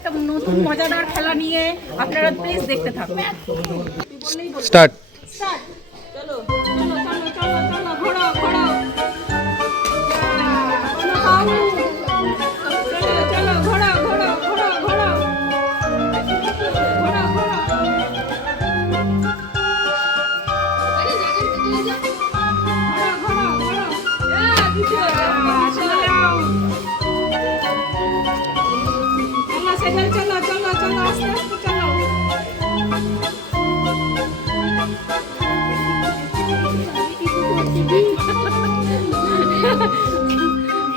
একটা নতুন মজাদার খেলা নিয়ে আপনারা প্লিজ দেখতে থাকুন। স্টার্ট। স্টার্ট। চলো চলো চলো চলো চলো ঘোড়ো ঘোড়ো। চলো চলো ঘোড়ো ঘোড়ো ঘোড়ো ঘোড়ো ঘোড়ো ঘোড়ো। চলো চলো চলো আস্তে আস্তে চলো।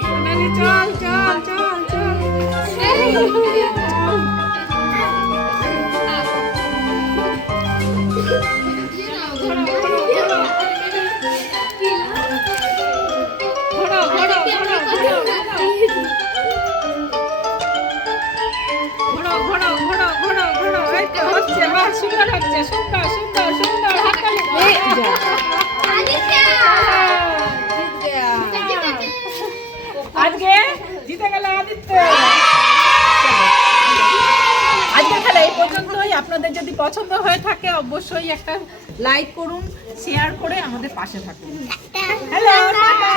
সোনালি চল চল চল চল। ঘোড়ো ঘোড়ো ঘোড়ো ঘোড়ো ঘোড়ো ঘোড়ো ঘোড়ো ঘোড়ো। এই তো হচ্ছে, বাহ সুন্দর হচ্ছে, সুন্দর সুন্দর সুন্দর। হাততালি। আজকে জিতে গেল আদিত্য। আজকের খেলা এই পর্যন্তই। আপনাদের যদি পছন্দ হয়ে থাকে অবশ্যই একটা লাইক করুন, শেয়ার করে আমাদের পাশে থাকুন। Hello tata.